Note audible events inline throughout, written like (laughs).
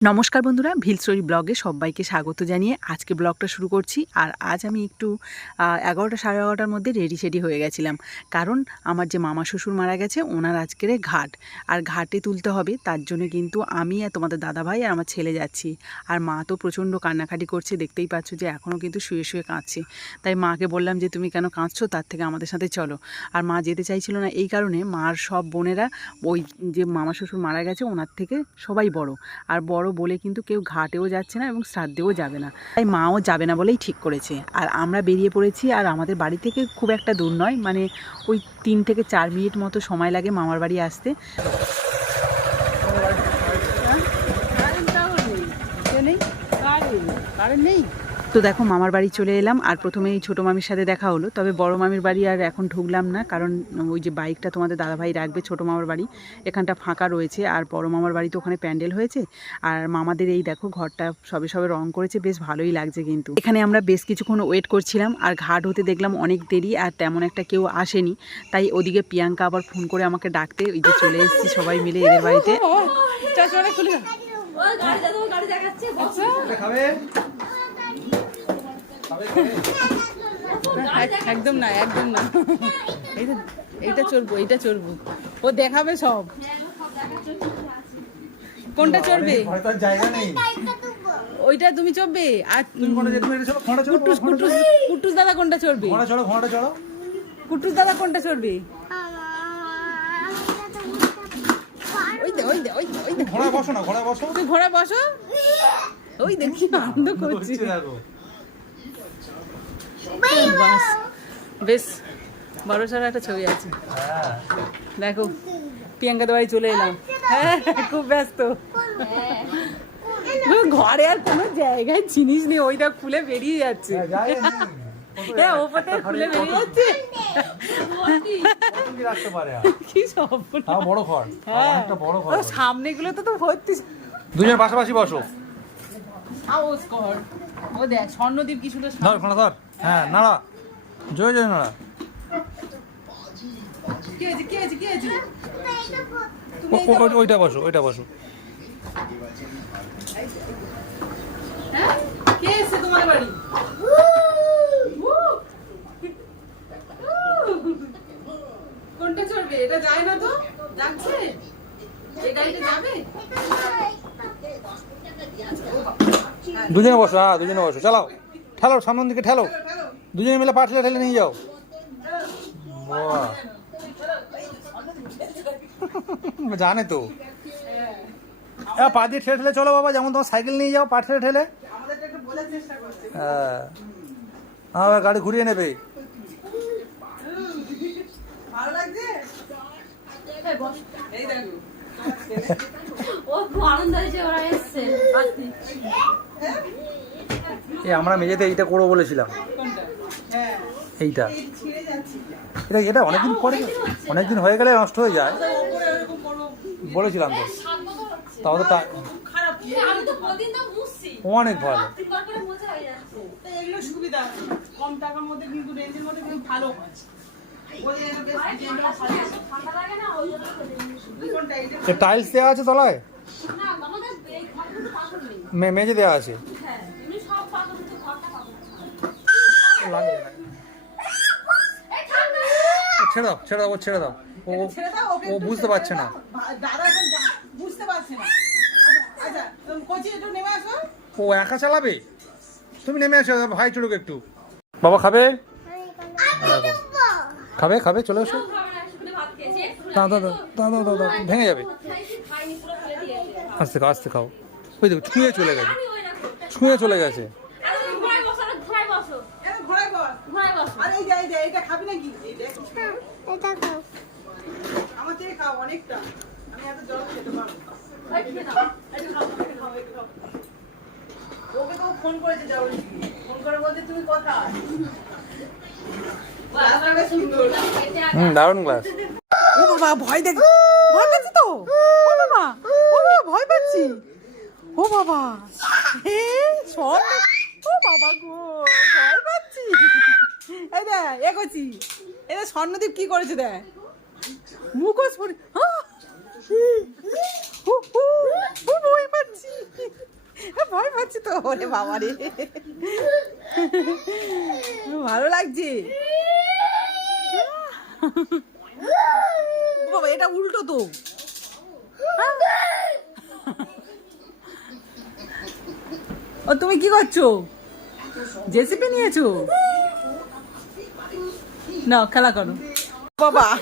নমস্কার বন্ধুরা ভিলস্টোরি ব্লগে সবাইকে স্বাগত জানিয়ে আজকে ব্লগটা শুরু করছি। আর আজ আমি একটু এগারোটা সাড়ে এগারোটার মধ্যে রেডি সেডি হয়ে গেছিলাম। কারণ আমার যে মামা শ্বশুর মারা গেছে, ওনার আজকের ঘাট। আর ঘাটে তুলতে হবে, তার জন্য কিন্তু আমি আর তোমাদের দাদাভাই আর আমার ছেলে যাচ্ছি। আর মা তো প্রচণ্ড কান্নাকাটি করছে, দেখতেই পাচ্ছ যে এখনও কিন্তু শুয়ে শুয়ে কাঁদছে। তাই মাকে বললাম যে, তুমি কেন কাঁদছো? তার থেকে আমাদের সাথে চলো। আর মা যেতে চাইছিল না, এই কারণে মার সব বোনেরা, ওই যে মামা শ্বশুর মারা গেছে, ওনার থেকে সবাই বড়। আর বড় বলে কিন্তু কেউ ঘাটেও যাচ্ছে না এবং শ্রাদ্ধেও যাবে না। তাই মাও যাবে না বলেই ঠিক করেছে। আর আমরা বেরিয়ে পড়েছি আর আমাদের বাড়ি থেকে খুব একটা দূর নয় মানে ওই তিন থেকে চার মিনিট মতো সময় লাগে মামার বাড়ি আসতে। তো দেখো মামার বাড়ি চলে এলাম আর প্রথমে এই ছোটো মামির সাথে দেখা হলো তবে বড় মামির বাড়ি আর এখন ঢুকলাম না কারণ ওই যে বাইকটা তোমাদের দাদাভাই রাখবে ছোটো মামার বাড়ি এখানটা ফাঁকা রয়েছে আর বড় মামার বাড়ি তো ওখানে প্যান্ডেল হয়েছে আর মামাদের এই দেখো ঘরটা সবে সবে রং করেছে বেশ ভালোই লাগছে কিন্তু এখানে আমরা বেশ কিছুক্ষণ ওয়েট করছিলাম আর ঘাট হতে দেখলাম অনেক দেরি আর তেমন একটা কেউ আসেনি তাই ওদিকে প্রিয়াঙ্কা আবার ফোন করে আমাকে ডাকতে ওই যে চলে এসেছি সবাই মিলে এদের বাড়িতে খাবে একদম না একদম না। এইটা এইটা চড়বো এইটা চড়বো। ও দেখাবে সব। কোনটা চড়বে? ওইটা তুমি চড়বে? আর তুমি তুমি কুটুস কুটুস কুটুস দাদা কোনটা চড়বে? কুটুস দাদা কোনটা চড়বে? ওই দে ওই দে ওই দে ওই দে। ঘোড়া বসো না ঘোড়া বসো। তুই ঘোড়া বসো? ওই দেখি আনন্দ করছি। দেখো। বাস। বেশ বড় সড়ো একটা ছবি আছে। হ্যাঁ দেখো প্রিয়াঙ্কাদের বাড়ি চলে এলাম। হ্যাঁ খুব ব্যস্ত। ঘরে আর কোনো জায়গায় জিনিস নেই ওইটা খুলে বেরিয়ে যাচ্ছে। হ্যাঁ। কত হ্যাঁ? ওপরটা খুলে বেরিয়ে যাচ্ছে। কি রাখতে পারে আর? কি সব বড় ঘর। হ্যাঁ। বড় ঘর ও, সামনেগুলো তো তো ভর্তি দুজন পাশাপাশি বসো। হাউস ঘর ও দেখ স্বর্ণদ্বীপ কি সুন্দর ধর। হ্যাঁ নাড়া। জয় জয় নাড়া। ওইটা বসো ওইটা বসো। হ্যাঁ? কে এসছে তোমার বাড়ি? কোনটা চড়বে? এটা যায় না তো? যাচ্ছে এই গাড়িটা যাবে? দুজনে বসো হ্যাঁ দুজনে বসো চালাও। ঠেলো, সামনের দিকে ঠেলো। দুজনে মিলে পা ঠেলে নিয়ে যাও। (laughs) জানে তো। হ্যাঁ পা দিয়ে ঠেলে ঠেলে চলো বাবা, যেমন তোমার সাইকেল নিয়ে যাও, পা ঠেলে করছে হ্যাঁ গাড়ি ঘুরিয়ে নেবে। ও আনন্দ হয়েছে, ওরা এসছে। এই আমরা মেঝেতে এইটা করব বলেছিলাম। হ্যাঁ এইটা। এই এটা এটা অনেকদিন পরে অনেকদিন হয়ে গেলে নষ্ট হয়ে যায়। বলেছিলাম তো। তাও তো অনেক ভালো। হয়ে হয় টাইলস দেওয়া আছে তলায়? মেঝে দেওয়া আছে হ্যাঁ এমনি সব পাথর কিন্তু ঘরটা পাথর এই ঠান্ডা ছেড়ে দাও ছেড়ে দাও ও ছেড়ে দাও। ও ছেড়ে দাও ওকে ও বুঝতে পারছে না। দাদা বুঝতে পারছে না। আচ্ছা, আচ্ছা তুমি কোচি একটু নেমে আসো। ও একা চালাবে? তুমি নেমে আসো ভাই চলুক একটু। বাবা খাবে। খাবে। খাবে চলে দাও দাও দাও দাও ভেঙে যাবে খাইছি, খাইনি, পুরো ফেলে দিয়েছে। আস্তে খাও আস্তে খাও। ওই দেখো ছুঁয়ে চলে গেছে। ছুঁয়ে চলে গেছে আরে তুমি ঘোড়ায় বসো, আরে ঘোড়ায় বসো। এ ঘোড়ায় বস ঘোড়ায় বসো। আর এই যে এই যে এইটা খাবি নাকি এই দেখো আমার থেকে খাও অনেকটা আমি এত জল খেতে পারব না। এই খেয়ে নাও। একটু খাও, একটু খাও, একটু খাও। ওকে তো ফোন করেছে যাওয়ার ফোন করে বলছে তুমি কোথায় রাস্তাটা বেশ সুন্দর খেতে আগে হুম দারুণ গ্লাস ও বাবা ভয় দেখ ভয় পাচ্ছি তো ও বাবা ও বাবা ভয় পাচ্ছি ও বাবা এ সব ও বাবা গো ভয় পাচ্ছি এই দেখ এ করছি। দেখ স্বর্ণদীপ কি করেছে দেখ মুখোশ পরে ভয় পাচ্ছি। তো, ওরে বাবা রে। ভালো লাগছে। বাবা, এটা উল্টো তো। ও, তুমি কি করছ? জেসিপি নিয়েছো? না খেলা করো। বাবা। (laughs)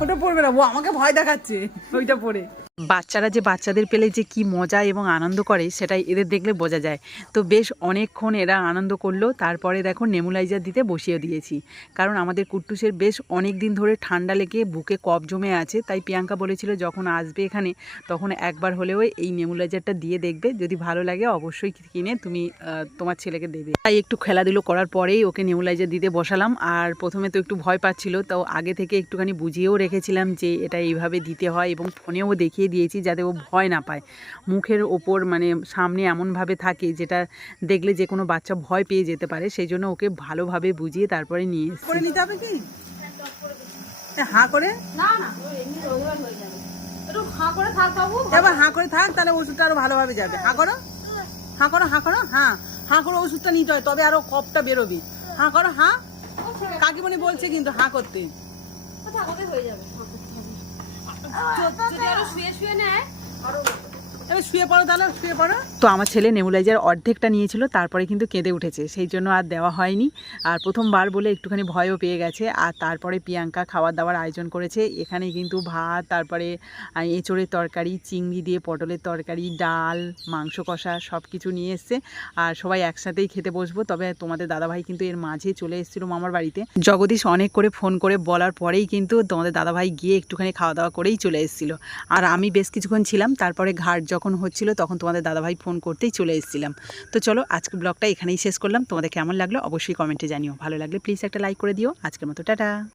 ওটা পড়বে না ও আমাকে ভয় দেখাচ্ছে ওইটা পড়ে। বাচ্চারা যে বাচ্চাদের পেলে যে কি মজা এবং আনন্দ করে, সেটাই এদের দেখলে বোঝা যায়। তো বেশ অনেকক্ষণ এরা আনন্দ করল, তারপরে দেখো নেমুলাইজার দিতে বসিয়ে দিয়েছি। কারণ আমাদের কুট্টুসের বেশ অনেক দিন ধরে ঠান্ডা লেগে বুকে কফ জমে আছে, তাই প্রিয়াঙ্কা বলেছিল যখন আসবে এখানে, তখন একবার হলেও এই নেমুলাইজারটা দিয়ে দেখবে। যদি ভালো লাগে অবশ্যই কিনে তুমি তোমার ছেলেকে দেবে। তাই একটু খেলাধুলো করার পরেই ওকে নেমুলাইজার দিতে বসালাম। আর প্রথমে তো একটু ভয় পাচ্ছিল, তো আগে থেকে একটুখানি বুঝিয়েও রেখেছিলাম যে এটা এইভাবে দিতে হয় এবং ফোনেও দেখিয়ে দিয়েছি যাতে ও ভয় না পায়। মুখের ওপর মানে সামনে এমনভাবে থাকে যেটা দেখলে যে কোনো বাচ্চা ভয় পেয়ে যেতে পারে সেই জন্য ওকে ভালোভাবে বুঝিয়ে তারপরে নিয়ে করে নিতে হবে কি? হাঁ করে? না না এমনি রবিবার হয়ে যাবে। একটু হাঁ করে থাক বাবু এবার হাঁ করে থাক তাহলে ওষুধটা আরও ভালোভাবে যাবে। হাঁ করো? হাঁ করো হাঁ করো? হ্যাঁ হাঁ করে ওষুধটা নিতে হয় তবে আরও কপটা বেরোবে। হাঁ করো হাঁ। কাকিমণি বলছে কিন্তু হাঁ করতে। হয়ে যাবে। যদি আরও শুয়ে শুয়ে নেয় আরও তো আমার ছেলে নেবুলাইজার অর্ধেকটা নিয়েছিল, তারপরে কিন্তু কেঁদে উঠেছে, সেই জন্য আর দেওয়া হয়নি। আর প্রথমবার বলে একটুখানি ভয়ও পেয়ে গেছে। আর তারপরে প্রিয়াঙ্কা খাবার দাবার আয়োজন করেছে। এখানে কিন্তু ভাত, তারপরে এঁচোড়ের তরকারি, চিংড়ি দিয়ে পটলের তরকারি, ডাল, মাংস কষা সব কিছু নিয়ে এসছে। আর সবাই একসাথেই খেতে বসবো। তবে তোমাদের দাদাভাই কিন্তু এর মাঝে চলে এসেছিল মামার বাড়িতে। জগদীশ অনেক করে ফোন করে বলার পরেই কিন্তু তোমাদের দাদাভাই গিয়ে একটুখানি খাওয়া দাওয়া করেই চলে এসেছিল। আর আমি বেশ কিছুক্ষণ ছিলাম, তারপরে ঘাট যখন হচ্ছিল তখন তোমাদের দাদাভাই ফোন করতেই চলে এসেছিলাম। তো চলো আজকে ব্লগটা এখানেই শেষ করলাম। তোমাদের কেমন লাগল অবশ্যই কমেন্টে জানিও। ভালো লাগলে প্লিজ একটা লাইক করে দিও। আজকের মতো, টাটা।